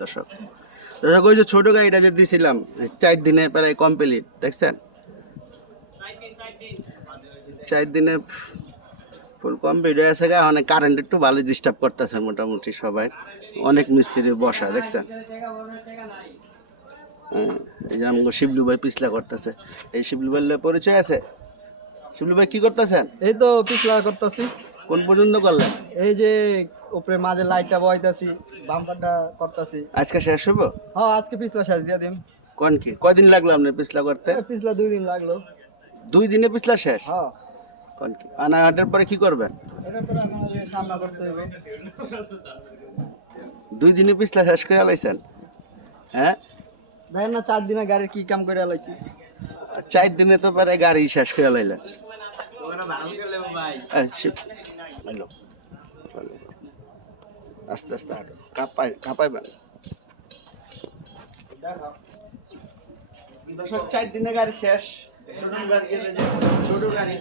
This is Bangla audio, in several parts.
দর্শক দর্শক ওই যে ছোট গাড়িটা যে দিছিলাম 4 দিনে প্রায় কমপ্লিট দেখছেন 4 দিনে ফুল কমপ্লিট হয়ে গেছে। অনেক কারেন্ট একটু ভালো ডিস্টার্ব করতেছে মোটামুটি সবাই, অনেক মিস্ত্রি বসা দেখছেন। এই যে আমাকে শিবলু ভাই পিছলা করতেছে। এই শিবলু ভাইয়ের পরিচয় আছে? শিবলু ভাই কি করতেছেন? এই তো পিছলা করতেছি। কোন পর্যন্ত করলেন? এই যে উপরে মাঝে লাইটটা বইতাছি, বাম্পারটা করতেছি। আজকে শেষ হবো? হ্যাঁ, আজকে পিছলা শেষ দিয়ে দিম। কোন কি কয়দিন লাগলো আপনার পিছলা করতে? পিছলা 2 দিন লাগলো। 2 দিনে পিছলা শেষ? হ্যাঁ। কোন কি আনার পরে কি করবেন? এটার পরে আমাদের সামনা করতে হবে। 2 দিনে পিছলা শেষ করে আলাইছেন? হ্যাঁ, দেখেন না 4 দিনে গাড়ির কি কাম করে আলাইছি। 4 দিনে তো পরে গাড়ি শেষ করে আলাইলেন। আস্তে আস্তে হাঁটো, কাঁপাইবেন। 4 দিনে গাড়ি শেষ। ছোট গাড়ি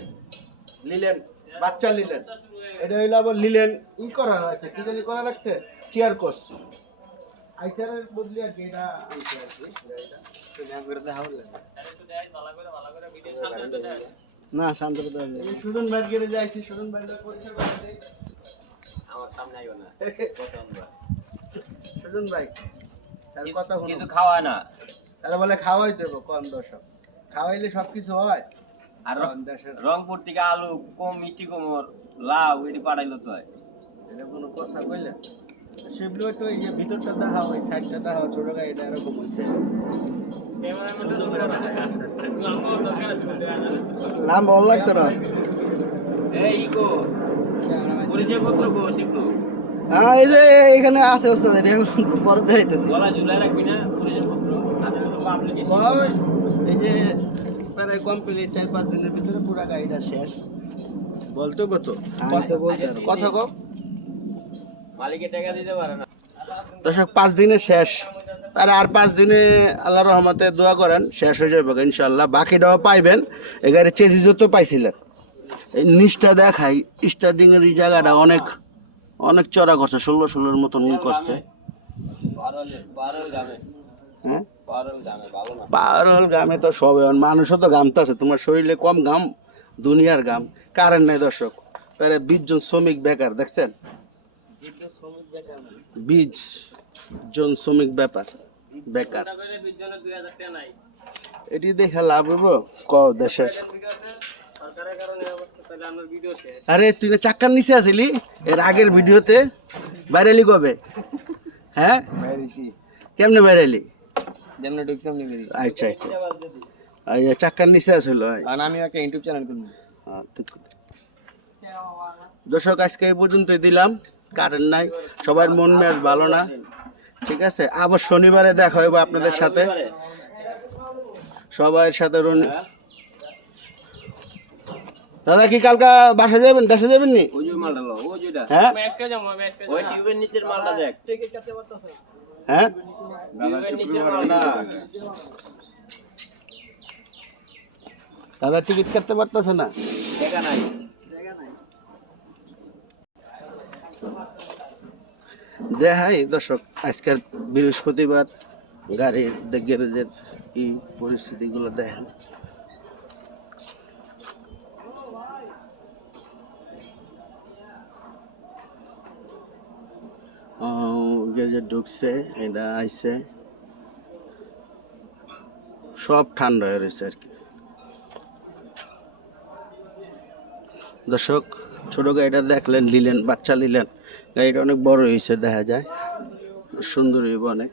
নিলেন, বাচ্চা নিলেন, এটা হইলো আবার নিলেন ই করা হয়েছে, কি জানি করা লাগছে, চেয়ার কোর্স আইচারের বদলি আর কি এটা আনছে আর কি। না শান্ত হতে হবে। সুজন ভাই গেলে যাইছি, সুজন ভাই পরীক্ষা করতে আমার সামনে আইও না সুজন ভাই তার কথা হলো কিছু খাওয়া না, তারা বলে খাওয়াই দেবো কম দর্শক, খাওয়াইলে সবকিছু হয়। আর রংপুর থেকে আলু কম, মিষ্টি কোমর, লাউ এটি পাঠাইলো তো এটা কোনো কথা কইলেন? শিবলু একটু এই যে ভিতরটা দেখাও, ওই সাইডটা দেখাও, ছোট গাড়ি এটা এরকম হয়েছে। নাম ভালো লাগতো না। এই গো পরিচয় পত্র গো শিবলু, হ্যাঁ এই যে এখানে আছে ওস্তাদ, এটা এখন পরে দেখাইতেছি। গলা ঝুলাই রাখবি না পরিচয় পত্র, আমি তো পাবলিক এই যে প্রায় কমপ্লিট 4-5 দিনের ভিতরে পুরা গাড়িটা শেষ। বলতে কত কথা কও, মালিকের টাকা দিতে পারে না। দর্শক 5 দিনে শেষ, আর 5 দিনে আল্লাহর রহমতে দোয়া করেন শেষ হয়ে যাবে ইনশাল্লাহ। বাকিটাও পাইবেন। এই গাড়ি চেজিজও তো পাইছিলেন। এই নিচটা দেখাই, স্টার্টিং এর এই জায়গাটা অনেক অনেক চড়া করছে, 16 মতন করছে। হ্যাঁ, পারল গ্রামে তো সবে মানুষও তো গামতেছে, তোমার শরীরে কম গাম, দুনিয়ার গাম। কারেন্ট নাই দর্শক, প্রায় 20 জন শ্রমিক বেকার দেখছেন, 20 জন শ্রমিক বেকার। এটি দেখে লাভ হবো ক দেশের? আরে তুই না চাক্কার নিচে আসিলি এর আগের ভিডিওতে, বাইরেলি কবে? হ্যাঁ, কেমনে বাইরেলি? আচ্ছা আচ্ছা, চাক্কার নিচে আসল। আমি একটা ইউটিউব চ্যানেল করবো। দর্শক আজকে এই পর্যন্তই দিলাম। কারেন্ট নাই, সবার মন মেজাজ ভালো না, ঠিক আছে। আবার শনিবারে দেখা হইব আপনাদের সাথে, সবার সাথে। দাদা কি কালকা বাসা যাবেন, দেশে যাবেন নি? ওই যে মালটা লো, ওই যেটা হ্যাঁ ওই টিউবের নিচের মালটা দেখ। হ্যাঁ, টিউবের নিচের মালটা দাদা টিকিট কাটতে পারতেছে না, দেখা নাই। দেখাই দর্শক আজকের বৃহস্পতিবার গাড়ির গ্যারেজের এই পরিস্থিতিগুলো দেখেন। গ্যারেজে ঢুকছে, এটা আইছে, সব ঠান্ডা হয়ে রয়েছে আর কি। দর্শক ছোট গাড়িটা দেখলেন, নিলেন, বাচ্চা নিলেন, গাড়িটা অনেক বড় হয়েছে, দেখা যায় সুন্দর হইব অনেক।